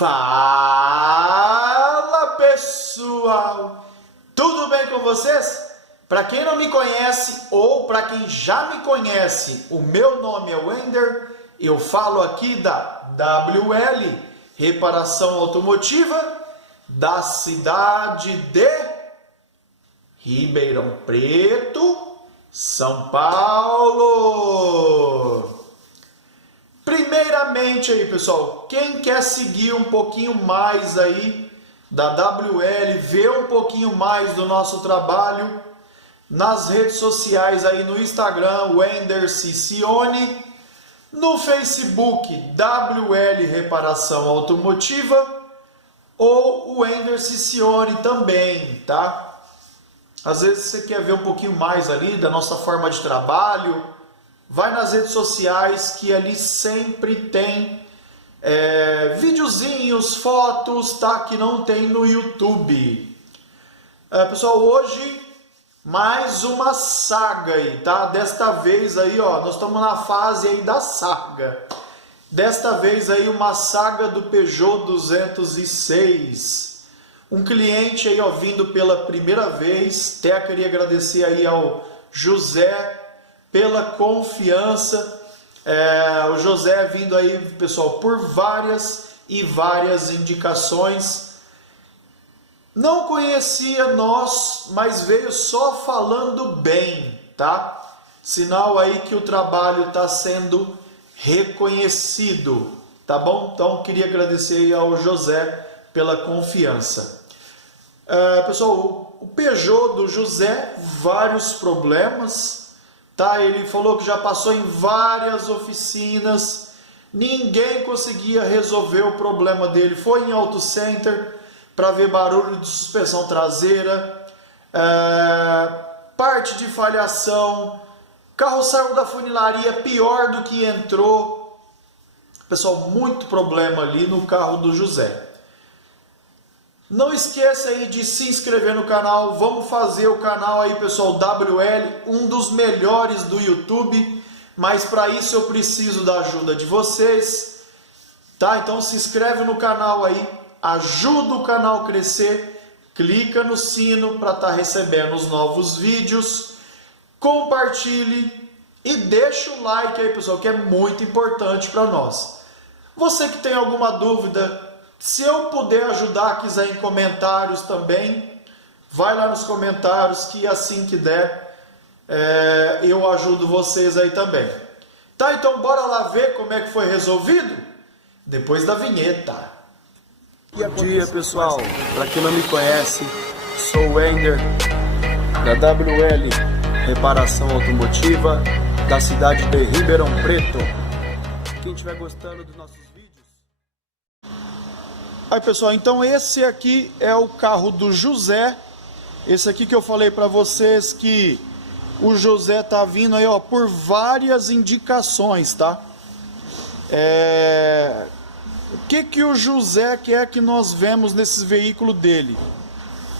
Fala pessoal, tudo bem com vocês? Para quem não me conhece ou para quem já me conhece, o meu nome é Wender, eu falo aqui da WL Reparação Automotiva da cidade de Ribeirão Preto, São Paulo. Primeiramente aí, pessoal, quem quer seguir um pouquinho mais aí da WL, ver um pouquinho mais do nosso trabalho nas redes sociais aí no Instagram, Wender Cicione, no Facebook, WL Reparação Automotiva ou Wender Cicione também, tá? Às vezes você quer ver um pouquinho mais ali da nossa forma de trabalho, vai nas redes sociais que ali sempre tem videozinhos, fotos, tá? Que não tem no YouTube. Pessoal, hoje mais uma saga aí, tá? Desta vez aí, ó, nós estamos na fase aí da saga. Desta vez aí uma saga do Peugeot 206. Um cliente aí, ó, vindo pela primeira vez. Até queria agradecer aí ao José pela confiança, o José vindo aí, pessoal, por várias e várias indicações. Não conhecia nós, mas veio só falando bem, tá? Sinal aí que o trabalho está sendo reconhecido, tá bom? Então queria agradecer aí ao José pela confiança. Pessoal, o Peugeot do José, vários problemas. Tá, ele falou que já passou em várias oficinas, ninguém conseguia resolver o problema dele. Foi em Auto Center para ver barulho de suspensão traseira, parte de falhação, carro saiu da funilaria pior do que entrou. Pessoal, muito problema ali no carro do José. Não esqueça aí de se inscrever no canal, vamos fazer o canal aí, pessoal, WL, um dos melhores do YouTube, mas para isso eu preciso da ajuda de vocês, tá? Então se inscreve no canal aí, ajuda o canal a crescer, clica no sino para estar recebendo os novos vídeos, compartilhe e deixa o like aí, pessoal, que é muito importante para nós. Você que tem alguma dúvida, se eu puder ajudar, quiser em comentários também, vai lá nos comentários que assim que der, eu ajudo vocês aí também. Tá, então bora lá ver como é que foi resolvido? Depois da vinheta. Bom dia, pessoal, para quem não me conhece, sou o Wender, da WL Reparação Automotiva, da cidade de Ribeirão Preto. Quem estiver gostando dos nossos vídeos... Aí, pessoal, então esse aqui é o carro do José. Esse aqui que eu falei para vocês que o José tá vindo aí, ó, por várias indicações, tá? O que o José quer que nós vemos nesse veículo dele?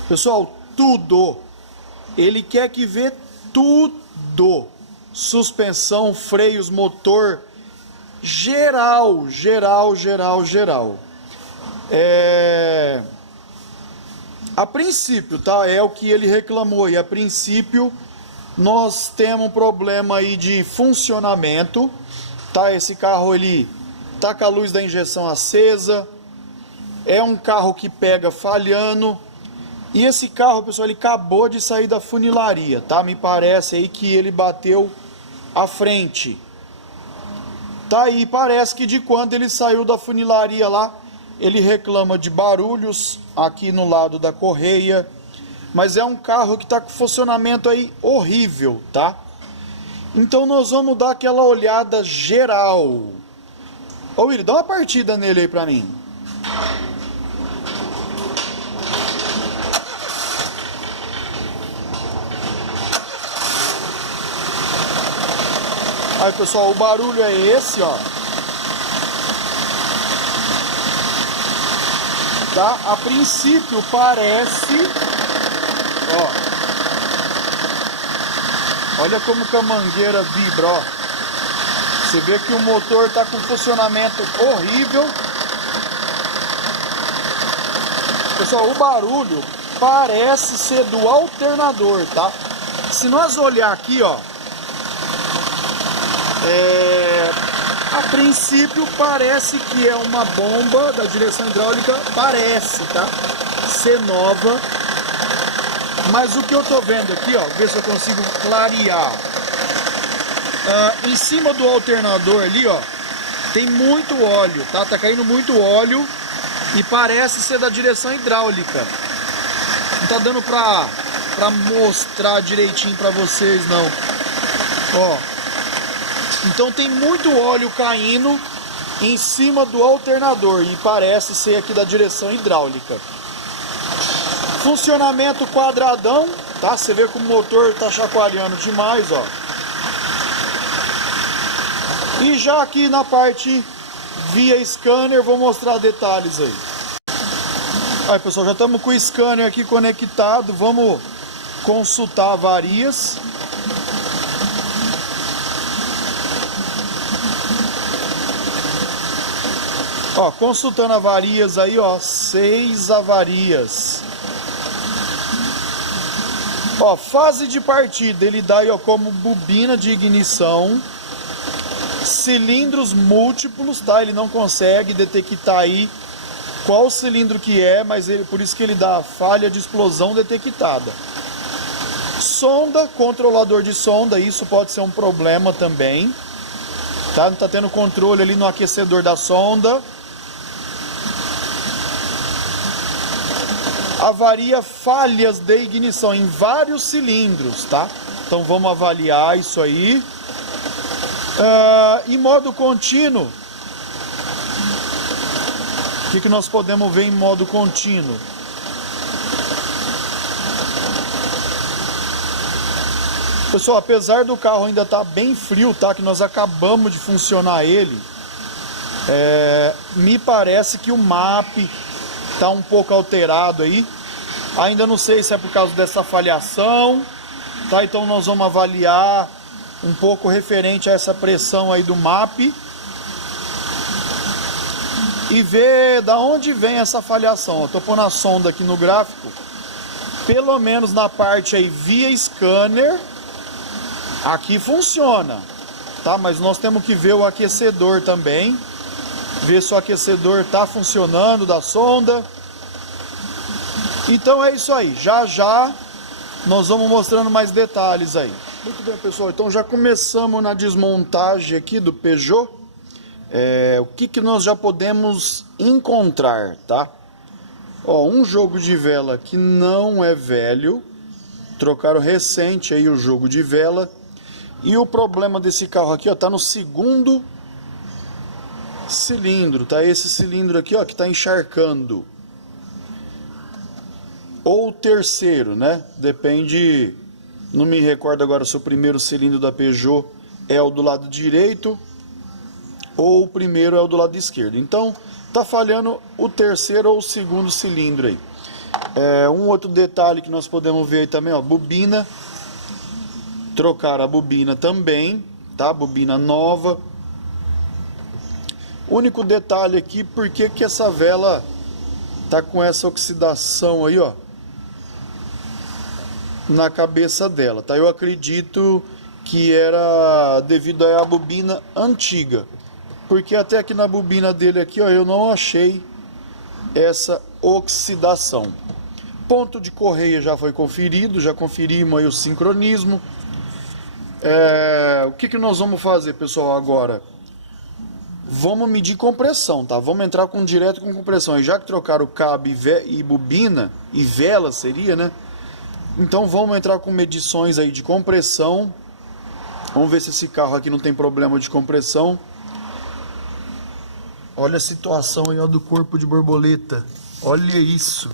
Pessoal, tudo. Ele quer que vê tudo. Suspensão, freios, motor, geral. A princípio, tá? É o que ele reclamou. E a princípio nós temos um problema aí de funcionamento, tá? Esse carro ele tá com a luz da injeção acesa. É um carro que pega falhando. E esse carro, pessoal, ele acabou de sair da funilaria, tá? Me parece aí que ele bateu a frente. Tá aí, parece que de quando ele saiu da funilaria lá, ele reclama de barulhos aqui no lado da correia, mas é um carro que está com funcionamento aí horrível, tá? Então nós vamos dar aquela olhada geral. Ô Willi, dá uma partida nele aí pra mim. Aí, pessoal, o barulho é esse, ó. Tá? A princípio parece, ó, olha como que a mangueira vibra, ó. Você vê que o motor está com funcionamento horrível. Pessoal, o barulho parece ser do alternador, tá? Se nós olhar aqui, ó, a princípio parece que é uma bomba da direção hidráulica, parece, tá? Ser nova. Mas o que eu tô vendo aqui, ó, ver se eu consigo clarear. Em cima do alternador ali, ó, tem muito óleo, tá? Tá caindo muito óleo e parece ser da direção hidráulica. Não tá dando pra mostrar direitinho pra vocês, não. Ó. Então tem muito óleo caindo em cima do alternador e parece ser aqui da direção hidráulica. Funcionamento quadradão, tá? Você vê que o motor tá chacoalhando demais, ó. E já aqui na parte via scanner, vou mostrar detalhes aí. Aí, pessoal, já estamos com o scanner aqui conectado. Vamos consultar avarias. Ó, consultando avarias aí, ó, 6 avarias. Ó, fase de partida, ele dá aí, ó, como bobina de ignição, cilindros múltiplos, tá? Ele não consegue detectar aí qual cilindro que é, mas por isso que ele dá falha de explosão detectada. Sonda, controlador de sonda, isso pode ser um problema também, tá? Não tá tendo controle ali no aquecedor da sonda. Avaria falhas de ignição em vários cilindros, tá? Então vamos avaliar isso aí. Em modo contínuo, o que nós podemos ver em modo contínuo? Pessoal, apesar do carro ainda estar bem frio, tá? Que nós acabamos de funcionar ele, me parece que o MAP tá um pouco alterado aí. Ainda não sei se é por causa dessa falhação, tá? Então nós vamos avaliar um pouco referente a essa pressão aí do MAP e ver da onde vem essa falhação. Eu tô pondo a sonda aqui no gráfico, pelo menos na parte aí via scanner, aqui funciona, tá? Mas nós temos que ver o aquecedor também, ver se o aquecedor tá funcionando da sonda. Então é isso aí, já já nós vamos mostrando mais detalhes aí. Muito bem, pessoal, então já começamos na desmontagem aqui do Peugeot. O que nós já podemos encontrar, tá? Ó, um jogo de vela que não é velho, trocaram recente aí o jogo de vela. E o problema desse carro aqui, ó, tá no segundo cilindro, tá? Esse cilindro aqui, ó, que tá encharcando. Ou o terceiro, né? Depende, não me recordo agora se o primeiro cilindro da Peugeot é o do lado direito ou o primeiro é o do lado esquerdo. Então, tá falhando o terceiro ou o segundo cilindro aí. Um outro detalhe que nós podemos ver aí também, ó, bobina. Trocar a bobina também, tá? Bobina nova. Único detalhe aqui, por que que essa vela tá com essa oxidação aí, ó, na cabeça dela, tá? Eu acredito que era devido à bobina antiga, porque até aqui na bobina dele aqui, ó, eu não achei essa oxidação. Ponto de correia já foi conferido, já conferimos aí o sincronismo. O que nós vamos fazer, pessoal, agora? Vamos medir compressão, tá? Vamos entrar direto com compressão. E já que trocaram o cabo e bobina, e vela seria, né? Então vamos entrar com medições aí de compressão. Vamos ver se esse carro aqui não tem problema de compressão. Olha a situação aí, ó, do corpo de borboleta. Olha isso.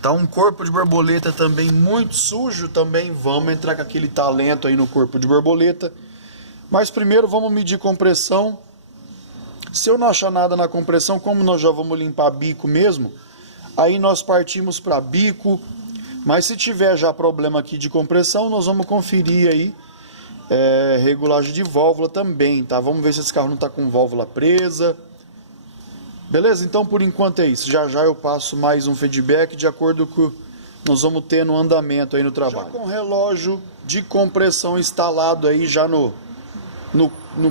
Tá um corpo de borboleta também muito sujo também. Vamos entrar com aquele talento aí no corpo de borboleta. Mas primeiro vamos medir compressão. Se eu não achar nada na compressão, como nós já vamos limpar bico mesmo, aí nós partimos para bico. Mas se tiver já problema aqui de compressão, nós vamos conferir aí regulagem de válvula também, tá? Vamos ver se esse carro não está com válvula presa. Beleza? Então por enquanto é isso. Já já eu passo mais um feedback de acordo com o que nós vamos ter no andamento aí no trabalho. Já com o relógio de compressão instalado aí já no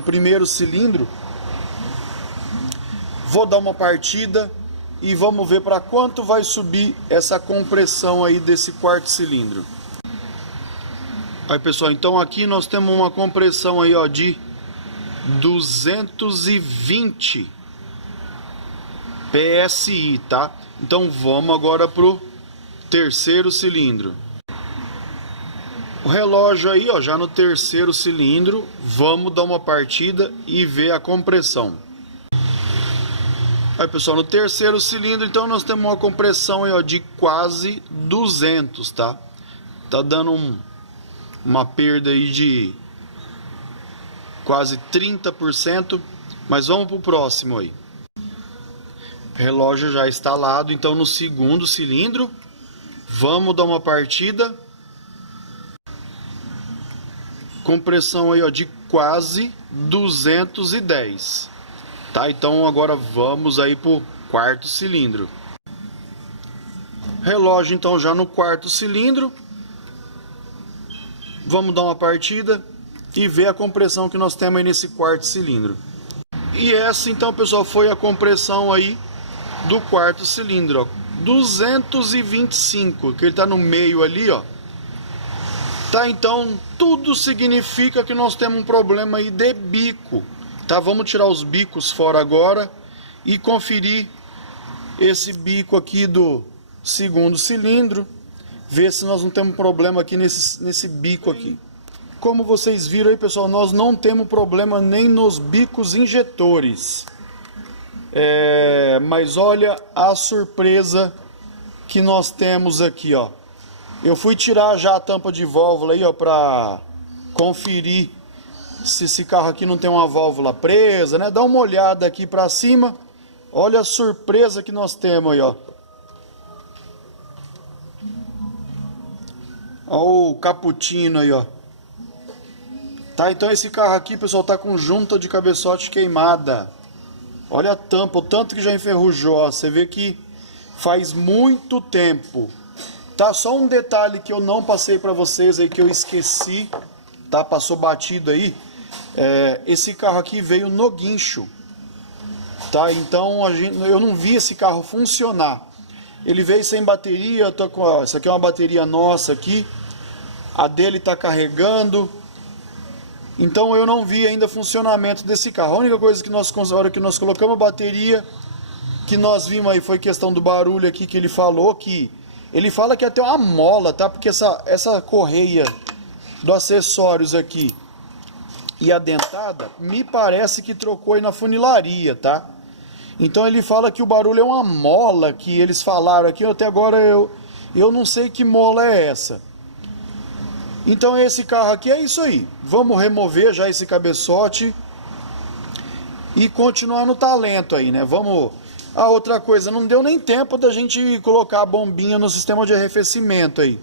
primeiro cilindro, vou dar uma partida e vamos ver para quanto vai subir essa compressão aí desse quarto cilindro. Aí pessoal, então aqui nós temos uma compressão aí ó, de 220 PSI, tá? Então vamos agora pro terceiro cilindro. O relógio aí ó, já no terceiro cilindro, vamos dar uma partida e ver a compressão. Aí pessoal, no terceiro cilindro então nós temos uma compressão aí, ó, de quase 200, tá? Tá dando uma perda aí de quase 30%, mas vamos pro próximo aí. Relógio já instalado, então no segundo cilindro, vamos dar uma partida. Compressão aí ó, de quase 210. Tá, então agora vamos aí pro quarto cilindro. Relógio então já no quarto cilindro. Vamos dar uma partida e ver a compressão que nós temos aí nesse quarto cilindro. E essa então, pessoal, foi a compressão aí do quarto cilindro, ó. 225, que ele tá no meio ali, ó. Tá, então tudo significa que nós temos um problema aí de bico. Tá, vamos tirar os bicos fora agora e conferir esse bico aqui do segundo cilindro, ver se nós não temos problema aqui nesse bico aqui. Como vocês viram aí, pessoal, nós não temos problema nem nos bicos injetores. Mas olha a surpresa que nós temos aqui, ó. Eu fui tirar já a tampa de válvula aí, ó, para conferir se esse carro aqui não tem uma válvula presa, né? Dá uma olhada aqui para cima. Olha a surpresa que nós temos aí, ó. Olha o cappuccino aí, ó. Tá, então esse carro aqui, pessoal, tá com junta de cabeçote queimada. Olha a tampa, o tanto que já enferrujou, ó. Você vê que faz muito tempo. Tá, só um detalhe que eu não passei para vocês aí, que eu esqueci, tá? Passou batido aí. Esse carro aqui veio no guincho, tá? Então eu não vi esse carro funcionar. Ele veio sem bateria. Essa aqui é uma bateria nossa aqui. A dele tá carregando. Então eu não vi ainda funcionamento desse carro. A única coisa que na hora que nós colocamos a bateria, que nós vimos aí, foi questão do barulho aqui, que ele falou que... Ele fala que até uma mola, tá? Porque essa correia do acessórios aqui e a dentada, me parece que trocou aí na funilaria, tá? Então ele fala que o barulho é uma mola, que eles falaram aqui. Até agora eu não sei que mola é essa. Então esse carro aqui é isso aí. Vamos remover já esse cabeçote e continuar no talento aí, né? Vamos... Ah, outra coisa, não deu nem tempo da gente colocar a bombinha no sistema de arrefecimento aí.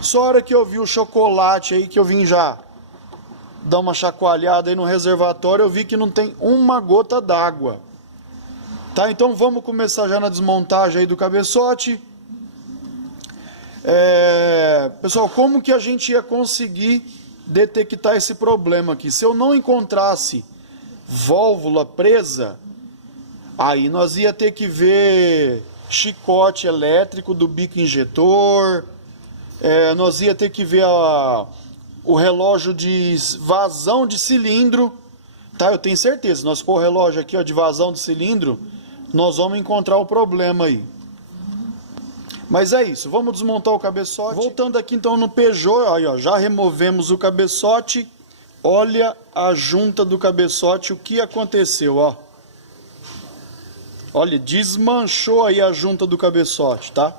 Só a hora que eu vi o chocolate aí, que eu vim já dar uma chacoalhada aí no reservatório, eu vi que não tem uma gota d'água. Tá, então vamos começar já na desmontagem aí do cabeçote. Pessoal, como que a gente ia conseguir detectar esse problema aqui? Se eu não encontrasse válvula presa, aí nós ia ter que ver chicote elétrico do bico injetor, nós ia ter que ver o relógio de vazão de cilindro, tá? Eu tenho certeza, nós pôr o relógio aqui, ó, de vazão de cilindro, nós vamos encontrar o problema aí. Mas é isso, vamos desmontar o cabeçote. Voltando aqui então no Peugeot, aí, ó, já removemos o cabeçote. Olha a junta do cabeçote, o que aconteceu, ó. Olha, desmanchou aí a junta do cabeçote, tá?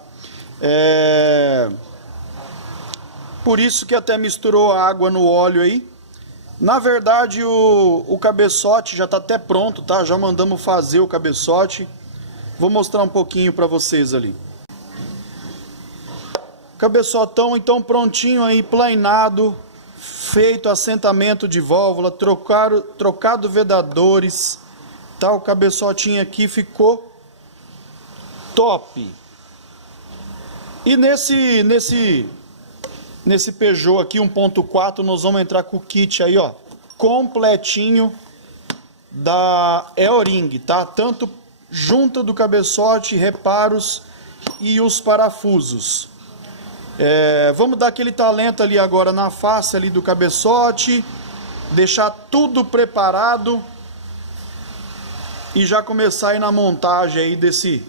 Por isso que até misturou água no óleo aí. Na verdade, o cabeçote já tá até pronto, tá? Já mandamos fazer o cabeçote. Vou mostrar um pouquinho para vocês ali. Cabeçotão então prontinho aí, planeado, feito assentamento de válvula, trocado vedadores, Tá, o cabeçotinho aqui ficou top. E nesse Peugeot aqui 1.4 nós vamos entrar com o kit aí, ó, completinho da E-O-Ring, tá? Tanto junta do cabeçote, reparos e os parafusos. Vamos dar aquele talento ali agora na face ali do cabeçote, deixar tudo preparado e já começar aí na montagem aí desse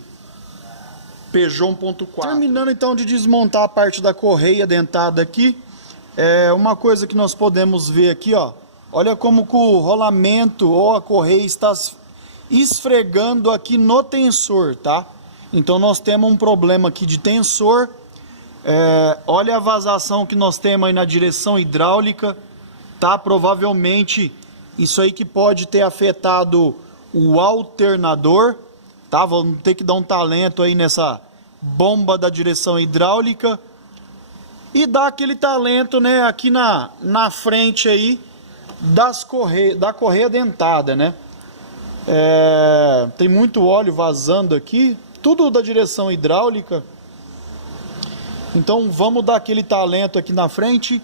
Peugeot 1.4. Terminando então de desmontar a parte da correia dentada aqui, uma coisa que nós podemos ver aqui, ó, olha como que o rolamento ou a correia está esfregando aqui no tensor, tá? Então nós temos um problema aqui de tensor. Olha a vazação que nós temos aí na direção hidráulica, tá? Provavelmente isso aí que pode ter afetado o alternador, tá? Vamos ter que dar um talento aí nessa bomba da direção hidráulica e dar aquele talento, né, aqui na frente aí da correia dentada, né? Tem muito óleo vazando aqui, tudo da direção hidráulica. Então vamos dar aquele talento aqui na frente.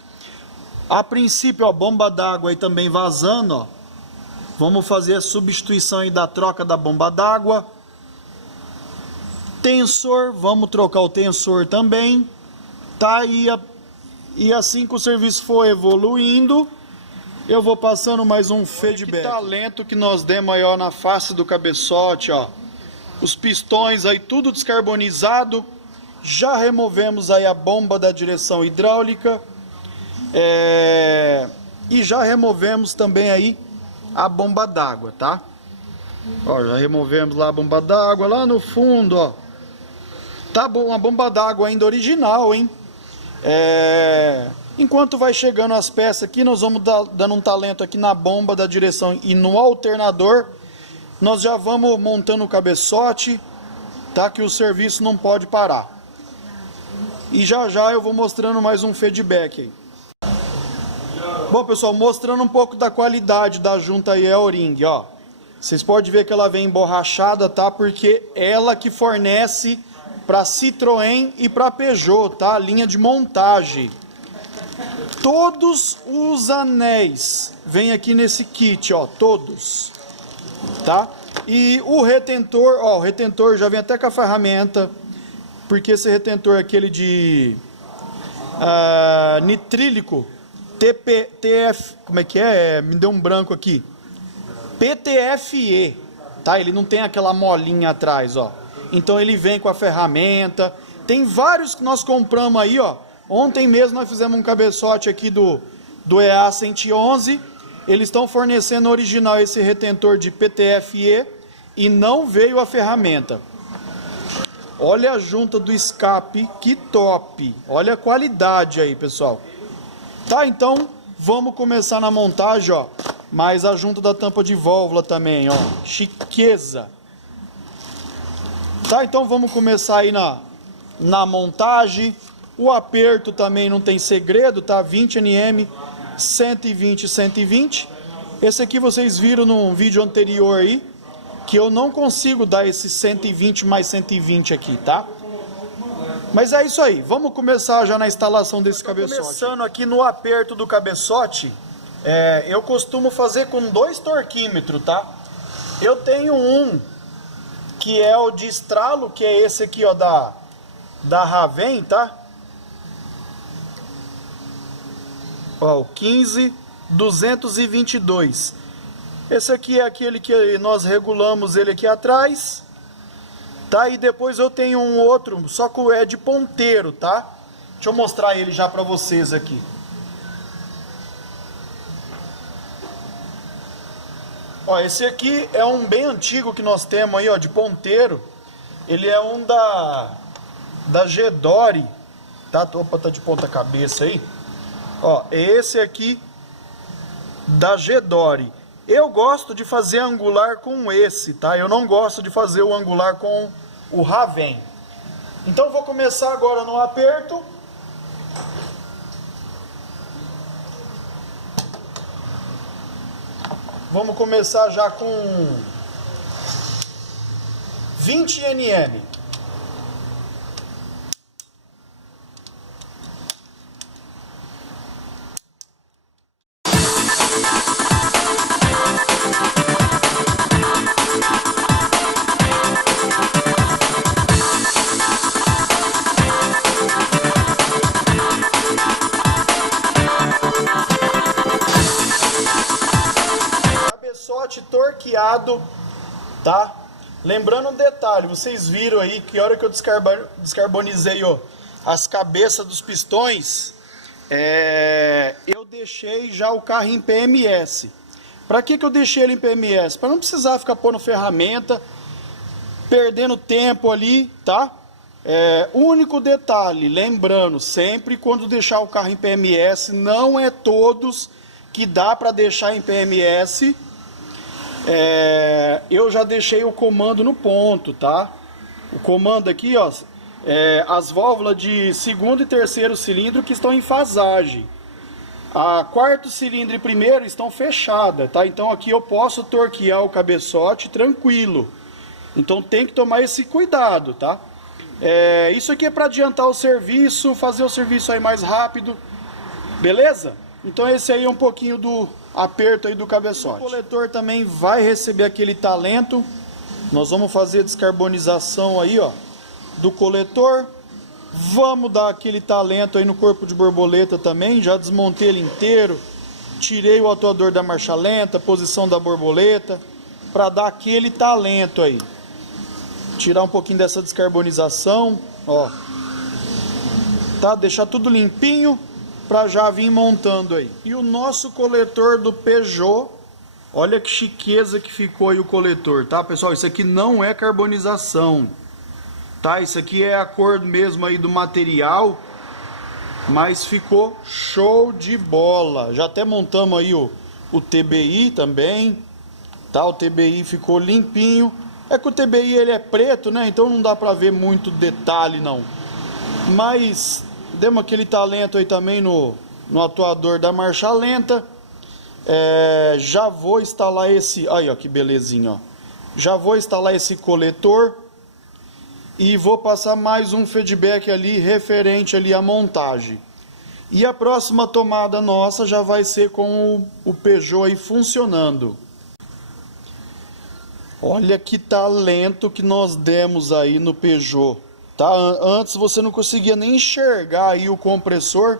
A princípio, ó, bomba d'água aí também vazando, ó. Vamos fazer a substituição aí da troca da bomba d'água. Tensor, vamos trocar o tensor também, tá? E assim que o serviço for evoluindo, eu vou passando mais um feedback. Que talento que nós demos aí, ó, na face do cabeçote, ó. Os pistões aí tudo descarbonizado. Já removemos aí a bomba da direção hidráulica. E já removemos também aí a bomba d'água, tá? Ó, já removemos lá a bomba d'água lá no fundo, ó. Tá bom, a bomba d'água ainda original, hein? Enquanto vai chegando as peças aqui, nós vamos dando um talento aqui na bomba da direção e no alternador. Nós já vamos montando o cabeçote, tá? Que o serviço não pode parar. E já já eu vou mostrando mais um feedback aí. Bom, pessoal, mostrando um pouco da qualidade da junta aí E-O-Ring, ó. Vocês podem ver que ela vem emborrachada, tá? Porque ela que fornece para Citroën e para Peugeot, tá? Linha de montagem. Todos os anéis vêm aqui nesse kit, ó, todos, tá? E o retentor, ó, o retentor já vem até com a ferramenta, porque esse retentor é aquele de nitrílico, TF, como é que é? Me deu um branco aqui. PTFE, tá? Ele não tem aquela molinha atrás, ó. Então ele vem com a ferramenta. Tem vários que nós compramos aí, ó. Ontem mesmo nós fizemos um cabeçote aqui do EA111. Eles estão fornecendo original esse retentor de PTFE e não veio a ferramenta. Olha a junta do escape, que top. Olha a qualidade aí, pessoal. Tá, então vamos começar na montagem, ó. Mais a junta da tampa de válvula também, ó. Chiqueza. Tá, então vamos começar aí na montagem. O aperto também não tem segredo, tá? 20 Nm, 120, 120. Esse aqui vocês viram num vídeo anterior aí, que eu não consigo dar esse 120 mais 120 aqui, tá? Mas é isso aí, vamos começar já na instalação desse cabeçote. Começando aqui no aperto do cabeçote, eu costumo fazer com 2 torquímetros, tá? Eu tenho um que é o de estralo, que é esse aqui, ó, da Raven, tá? Ó, o 15222. Esse aqui é aquele que nós regulamos ele aqui atrás, tá? E depois eu tenho um outro, só que é de ponteiro, tá? Deixa eu mostrar ele já pra vocês aqui. Ó, esse aqui é um bem antigo que nós temos aí, ó, de ponteiro. Ele é um da Gedore, tá? Opa, tá de ponta cabeça aí. Ó, esse aqui da Gedore. Eu gosto de fazer angular com esse, tá? Eu não gosto de fazer o angular com o Raven. Então vou começar agora no aperto. Vamos começar já com 20 nm. Cabeçote torqueado, tá? Lembrando um detalhe, vocês viram aí que a hora que eu descarbonizei as cabeças dos pistões, eu deixei já o carro em PMS. Para que eu deixei ele em PMS? Para não precisar ficar pondo ferramenta, perdendo tempo ali, tá? Único detalhe, lembrando, sempre quando deixar o carro em PMS, não é todos que dá para deixar em PMS. Eu já deixei o comando no ponto, tá? O comando aqui, ó, as válvulas de segundo e terceiro cilindro que estão em fasagem. A quarto cilindro e primeiro estão fechadas, tá? Então aqui eu posso torquear o cabeçote tranquilo. Então tem que tomar esse cuidado, tá? Isso aqui é para adiantar o serviço, fazer o serviço aí mais rápido, beleza? Então esse aí é um pouquinho do aperto aí do cabeçote. O coletor também vai receber aquele talento. Nós vamos fazer a descarbonização aí, ó, do coletor. Vamos dar aquele talento aí no corpo de borboleta também. Já desmontei ele inteiro. Tirei o atuador da marcha lenta, posição da borboleta, para dar aquele talento aí. Tirar um pouquinho dessa descarbonização, ó. Tá? Deixar tudo limpinho para já vir montando aí. E o nosso coletor do Peugeot, olha que chiqueza que ficou aí o coletor, tá, pessoal? Isso aqui não é carbonização, tá? Isso aqui é a cor mesmo aí do material, mas ficou show de bola. Já até montamos aí o TBI também, tá? O TBI ficou limpinho. É que o TBI ele é preto, né? Então não dá pra ver muito detalhe não. Mas demos aquele talento aí também no atuador da marcha lenta. Já vou instalar esse... Aí, ó, que belezinha, ó. Já vou instalar esse coletor. E vou passar mais um feedback ali referente ali à montagem. E a próxima tomada nossa já vai ser com o Peugeot aí funcionando. Olha que talento que nós demos aí no Peugeot. Tá? Antes você não conseguia nem enxergar aí o compressor.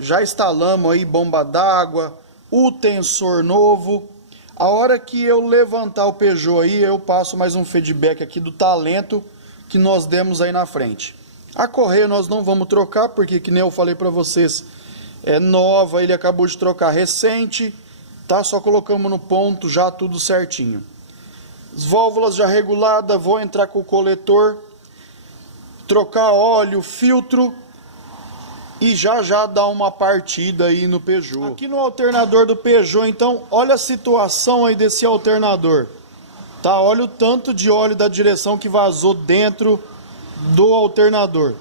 Já instalamos aí bomba d'água, o tensor novo. A hora que eu levantar o Peugeot aí, eu passo mais um feedback aqui do talento que nós demos aí na frente. A correia nós não vamos trocar, porque que nem eu falei para vocês, é nova, ele acabou de trocar recente, tá? Só colocamos no ponto já tudo certinho. As válvulas já reguladas, vou entrar com o coletor, trocar óleo, filtro e já dar uma partida aí no Peugeot. Aqui no alternador do Peugeot, então, olha a situação aí desse alternador, tá? Olha o tanto de óleo da direção que vazou dentro do alternador,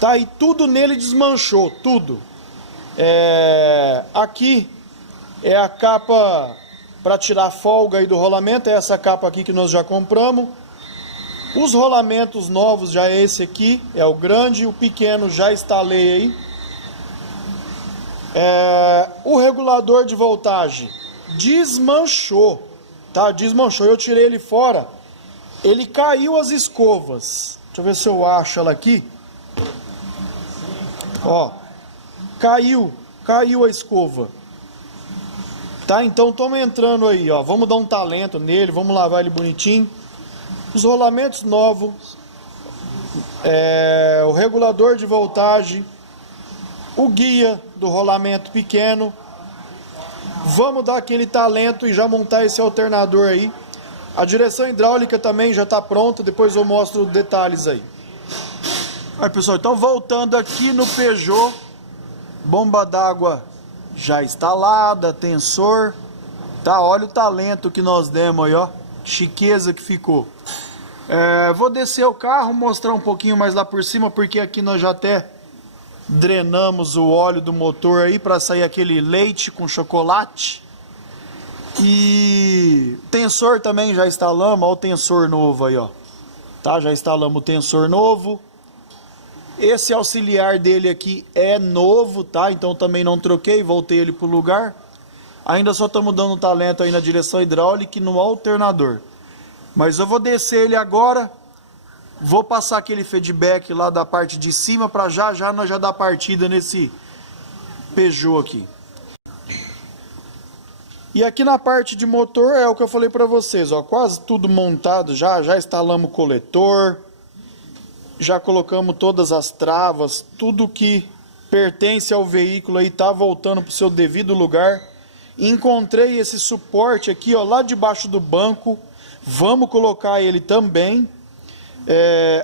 tá? E tudo nele desmanchou, tudo. Aqui é a capa para tirar a folga aí do rolamento, é essa capa aqui que nós já compramos. Os rolamentos novos já é esse aqui, é o grande, o pequeno já instalei aí. O regulador de voltagem desmanchou, tá? Desmanchou, eu tirei ele fora, ele caiu as escovas. Deixa eu ver se eu acho ela aqui. Ó, caiu a escova. Tá, então estamos entrando aí, ó. Vamos dar um talento nele, vamos lavar ele bonitinho. Os rolamentos novos, o regulador de voltagem, o guia do rolamento pequeno. Vamos dar aquele talento e já montar esse alternador aí. A direção hidráulica também já está pronta, depois eu mostro detalhes aí. Aí, pessoal, então voltando aqui no Peugeot, bomba d'água já instalada, tensor, tá? Olha o talento que nós demos aí, ó, chiqueza que ficou. Vou descer o carro, mostrar um pouquinho mais lá por cima, porque aqui nós já até drenamos o óleo do motor aí para sair aquele leite com chocolate. E tensor também já instalamos, ó, o tensor novo aí, ó. Tá, já instalamos o tensor novo. Esse auxiliar dele aqui é novo, tá? Então também não troquei, voltei ele pro lugar. Ainda só estamos dando talento aí na direção hidráulica e no alternador. Mas eu vou descer ele agora. Vou passar aquele feedback lá da parte de cima para já nós já dar partida nesse Peugeot aqui. E aqui na parte de motor é o que eu falei para vocês, ó, quase tudo montado já instalamos o coletor, já colocamos todas as travas, tudo que pertence ao veículo aí tá voltando para o seu devido lugar. Encontrei esse suporte aqui, ó, lá debaixo do banco, vamos colocar ele também.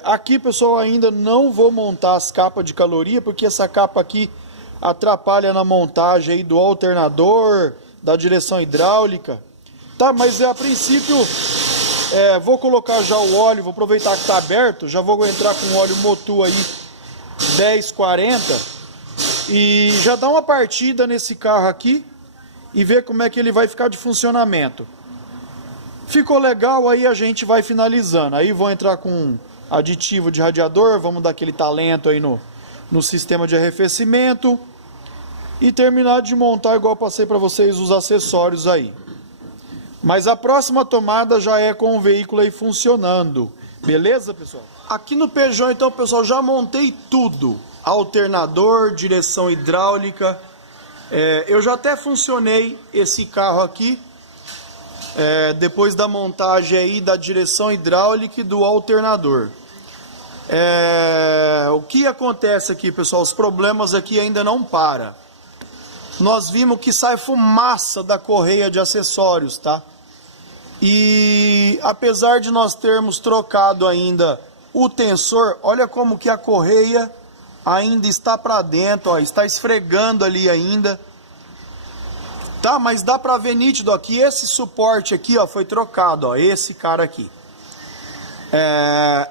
Aqui, pessoal, ainda não vou montar as capas de caloria, porque essa capa aqui atrapalha na montagem aí do alternador, da direção hidráulica, tá? Mas a princípio vou colocar já o óleo, vou aproveitar que está aberto, já vou entrar com o óleo Motul aí 1040 e já dar uma partida nesse carro aqui e ver como é que ele vai ficar de funcionamento. Ficou legal, aí a gente vai finalizando. Aí vou entrar com aditivo de radiador, vamos dar aquele talento aí no sistema de arrefecimento e terminar de montar, igual eu passei para vocês, os acessórios aí. Mas a próxima tomada já é com o veículo aí funcionando. Beleza, pessoal? Aqui no Peugeot, então, pessoal, já montei tudo. Alternador, direção hidráulica. Eu já até funcionei esse carro aqui. Depois da montagem aí da direção hidráulica e do alternador. O que acontece aqui, pessoal? Os problemas aqui ainda não param. Nós vimos que sai fumaça da correia de acessórios, tá? E apesar de nós termos trocado ainda o tensor, olha como que a correia ainda está para dentro, ó, está esfregando ali ainda. Tá, mas dá pra ver nítido aqui, esse suporte aqui, ó, foi trocado, ó, esse cara aqui.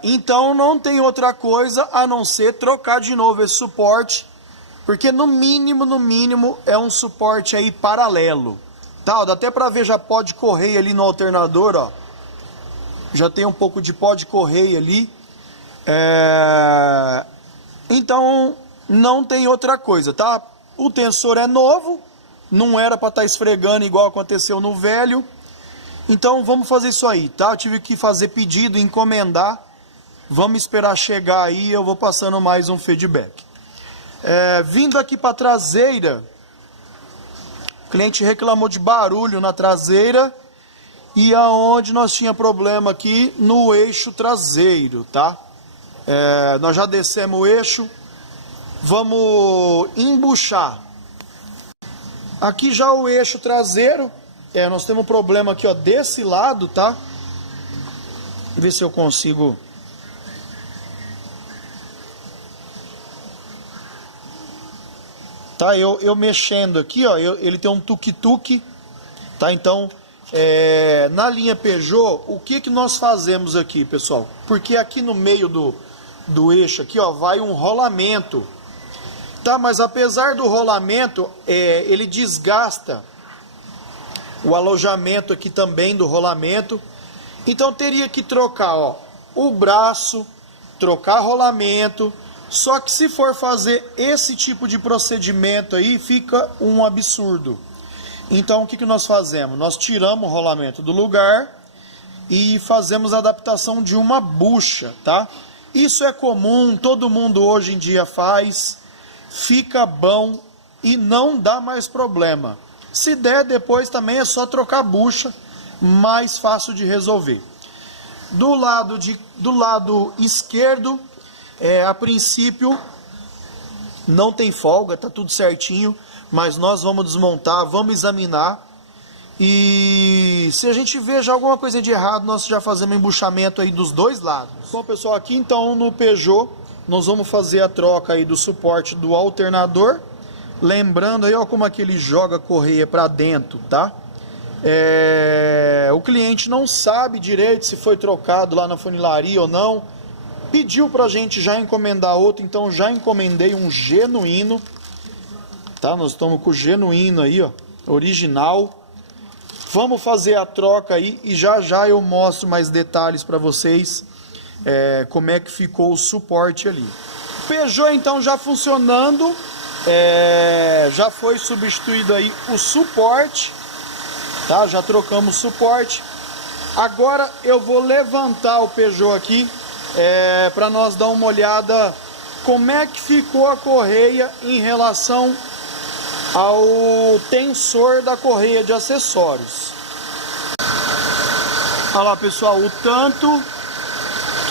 Então não tem outra coisa a não ser trocar de novo esse suporte, porque no mínimo é um suporte aí paralelo. Tá, ó, dá até pra ver, já pó de correia ali no alternador, ó. Já tem um pouco de pó de correia ali. Então não tem outra coisa, tá? O tensor é novo. Não era para estar esfregando igual aconteceu no velho. Então vamos fazer isso aí, tá? Eu tive que fazer pedido, encomendar. Vamos esperar chegar aí, eu vou passando mais um feedback. Vindo aqui para a traseira, o cliente reclamou de barulho na traseira. E aonde nós tinha problema aqui no eixo traseiro, tá? Nós já descemos o eixo. Vamos embuchar. Aqui já o eixo traseiro, nós temos um problema aqui, ó, desse lado, tá? Vou ver se eu consigo. Tá, eu mexendo aqui, ó, ele tem um tuk-tuk, tá? Então, na linha Peugeot, o que nós fazemos aqui, pessoal? Porque aqui no meio do eixo aqui, ó, vai um rolamento. Tá, mas apesar do rolamento, ele desgasta o alojamento aqui também do rolamento. Então teria que trocar, ó, o braço, trocar rolamento. Só que se for fazer esse tipo de procedimento aí, fica um absurdo. Então o que nós fazemos? Nós tiramos o rolamento do lugar e fazemos a adaptação de uma bucha, tá? Isso é comum, todo mundo hoje em dia faz. Fica bom e não dá mais problema. Se der, depois também é só trocar a bucha, mais fácil de resolver. Do lado esquerdo, a princípio não tem folga, tá tudo certinho, mas nós vamos desmontar, vamos examinar. E se a gente vê já alguma coisa de errado, nós já fazemos embuchamento aí dos dois lados. Bom, pessoal, aqui então no Peugeot nós vamos fazer a troca aí do suporte do alternador. Lembrando aí, ó, como é que ele joga a correia para dentro, tá? O cliente não sabe direito se foi trocado lá na funilaria ou não. Pediu pra gente já encomendar outro, então já encomendei um genuíno. Tá? Nós estamos com o genuíno aí, ó, original. Vamos fazer a troca aí e já já eu mostro mais detalhes para vocês, como é que ficou o suporte ali. O Peugeot então já funcionando, já foi substituído aí o suporte, tá? Já trocamos o suporte. Agora eu vou levantar o Peugeot aqui para nós dar uma olhada como é que ficou a correia em relação ao tensor da correia de acessórios. Olha lá, pessoal, o tanto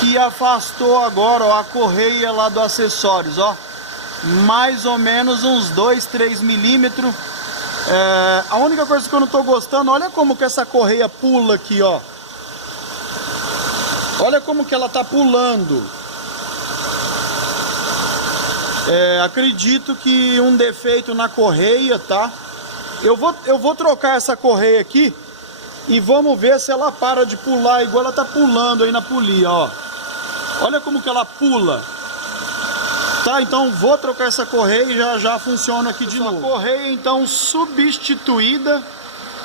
que afastou agora, ó, a correia lá do acessórios, ó, mais ou menos uns 2, 3 milímetros. A única coisa que eu não tô gostando, olha como que essa correia pula aqui, ó. Olha como que ela tá pulando. Acredito que um defeito na correia, tá? Eu vou trocar essa correia aqui e vamos ver se ela para de pular igual ela tá pulando aí na polia, ó. Olha como que ela pula. Tá, então vou trocar essa correia e já funciona aqui de novo. A correia então substituída.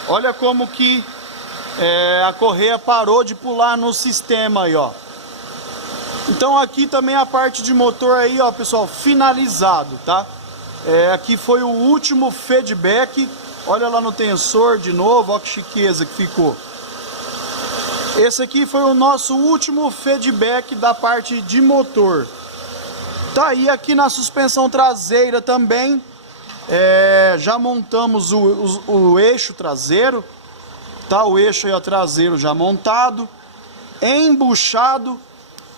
Olha como que a correia parou de pular no sistema aí, ó. Então aqui também a parte de motor aí, ó, pessoal, finalizado, tá? Aqui foi o último feedback. Olha lá no tensor de novo, ó que chiqueza que ficou. Esse aqui foi o nosso último feedback da parte de motor. Tá, e aqui na suspensão traseira também, já montamos o eixo traseiro, tá? O eixo aí, ó, traseiro já montado, embuchado.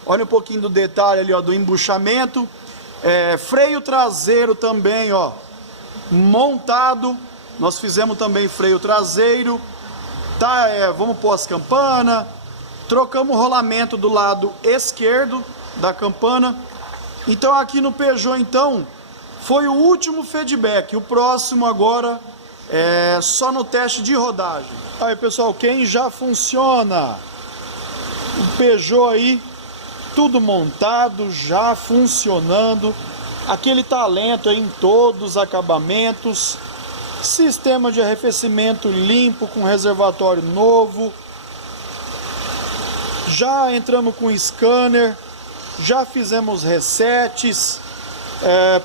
Olha um pouquinho do detalhe ali, ó, do embuchamento. Freio traseiro também, ó, montado. Nós fizemos também freio traseiro, tá? Vamos pôr as campanas. Trocamos o rolamento do lado esquerdo da campana. Então aqui no Peugeot então foi o último feedback. O próximo agora é só no teste de rodagem. Aí, pessoal, quem já funciona o Peugeot aí, tudo montado, já funcionando, aquele talento aí em todos os acabamentos, sistema de arrefecimento limpo com reservatório novo, já entramos com scanner, já fizemos resets,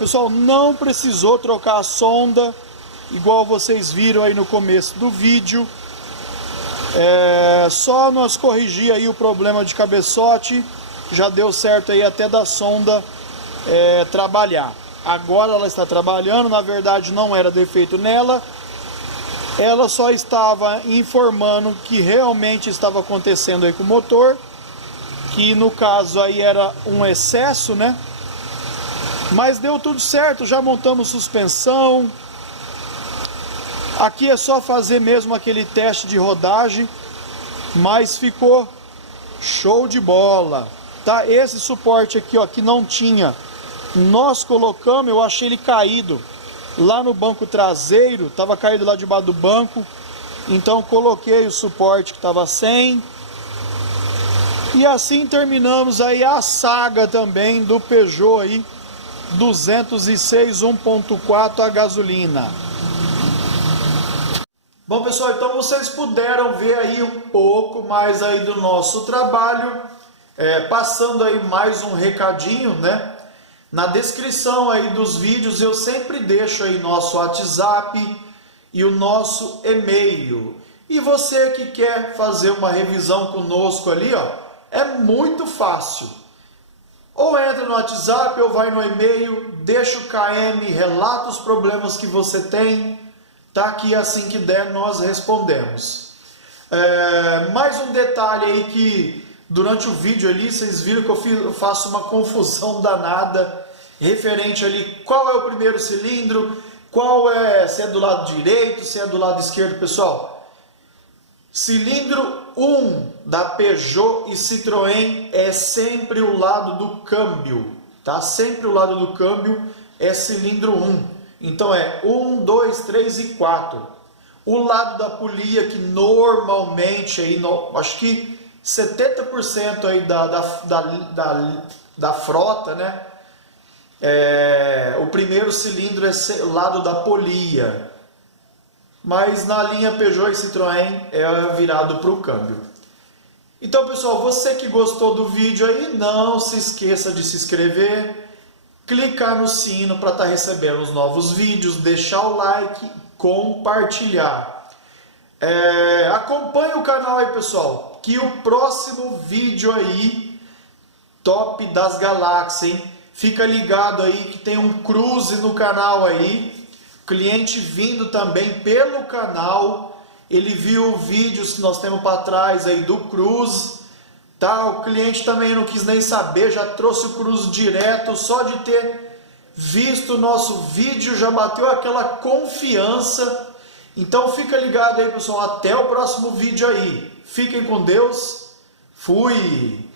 pessoal, não precisou trocar a sonda, igual vocês viram aí no começo do vídeo, só nós corrigir aí o problema de cabeçote. Já deu certo aí até da sonda trabalhar. Agora ela está trabalhando, na verdade não era defeito nela. Ela só estava informando que realmente estava acontecendo aí com o motor. Que no caso aí era um excesso, né? Mas deu tudo certo, já montamos suspensão. Aqui é só fazer mesmo aquele teste de rodagem. Mas ficou show de bola. Tá, esse suporte aqui, ó, que não tinha, nós colocamos, eu achei ele caído lá no banco traseiro, tava caído lá debaixo do banco, então coloquei o suporte que tava sem. E assim terminamos aí a saga também do Peugeot aí 206 1.4 a gasolina. Bom, pessoal, então vocês puderam ver aí um pouco mais aí do nosso trabalho. Passando aí mais um recadinho, né? Na descrição aí dos vídeos eu sempre deixo aí nosso WhatsApp e o nosso e-mail. E você que quer fazer uma revisão conosco ali, ó, é muito fácil. Ou entra no WhatsApp ou vai no e-mail, deixa o KM, relata os problemas que você tem, tá? Que assim que der nós respondemos. Mais um detalhe aí que durante o vídeo ali, vocês viram que eu faço uma confusão danada referente ali qual é o primeiro cilindro, se é do lado direito, se é do lado esquerdo, pessoal. Cilindro 1 da Peugeot e Citroën é sempre o lado do câmbio, tá? Sempre o lado do câmbio é cilindro 1. Então é 1, 2, 3 e 4. O lado da polia que normalmente aí, acho que 70% aí da frota, né? O primeiro cilindro é o lado da polia. mas na linha Peugeot e Citroën é virado para o câmbio. Então, pessoal, você que gostou do vídeo aí, não se esqueça de se inscrever, clicar no sino para estar recebendo os novos vídeos, deixar o like, compartilhar. Acompanhe o canal aí, pessoal, que o próximo vídeo aí, top das galáxias, hein? Fica ligado aí que tem um cruze no canal aí, cliente vindo também pelo canal. Ele viu vídeos que nós temos para trás aí do Cruze, tá? O cliente também não quis nem saber, já trouxe o Cruze direto, só de ter visto o nosso vídeo já bateu aquela confiança. Então fica ligado aí, pessoal, até o próximo vídeo aí. Fiquem com Deus, fui!